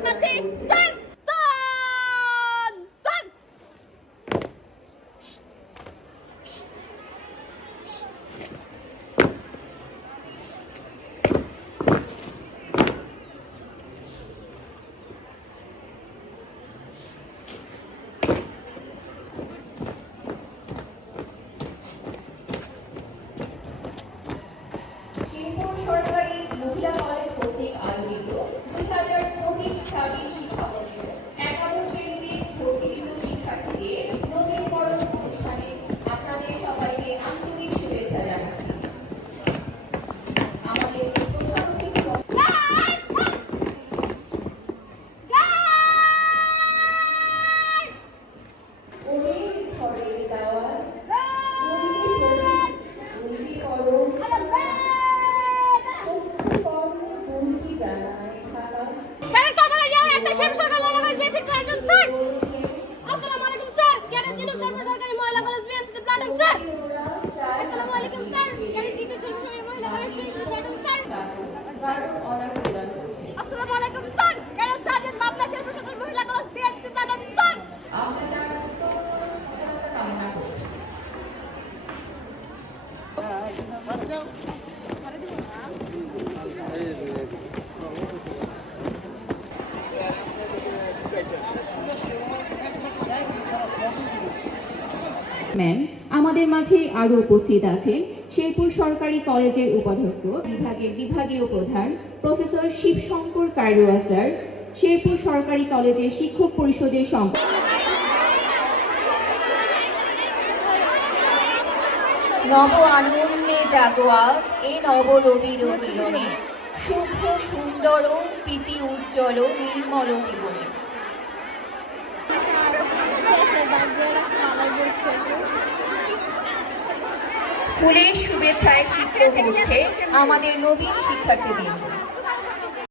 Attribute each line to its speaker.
Speaker 1: Matei! শেষ সরকার মহিলা college basic platoon sir. আসসালামু আলাইকুম, স্যার। ক্যাডেট জিলু শর্মা সরকারি মহিলা কলেজ বিএসসি প্ল্যাটন স্যার। আসসালামু আলাইকুম, স্যার। ক্যাডেট টিকে শর্মা সরকারি মহিলা কলেজ বিএসসি প্ল্যাটন স্যার
Speaker 2: গার্ড অনার প্রদান করছে
Speaker 1: আসসালামু আলাইকুম স্যার ক্যাডেট সার্জেন্ট পাবনা শেষ সরকারি মহিলা কলেজ বিএসসি প্ল্যাটন স্যার
Speaker 2: আমরা তার উত্তমতর সফলতা কামনা করছি
Speaker 3: ম্যান আমাদের মাঝে আরও উপস্থিত আছেন শেরপুর সরকারি কলেজের উপাধ্যক্ষ, বিভাগের বিভাগীয় প্রধান প্রফেসর শিবশঙ্কর কায়রোয়া স্যার। শেরপুর সরকারি কলেজের শিক্ষক পরিষদের সম
Speaker 2: নব আনন্দে জাগো আজ, এ নব রবির কিরণে শুভ, সুন্দর প্রীতি উজ্জ্বল নির্মল জীবনে। ফুলের শুভেচ্ছায় শিক্ষা হচ্ছে আমাদের নবীন শিক্ষার্থীবৃন্দ।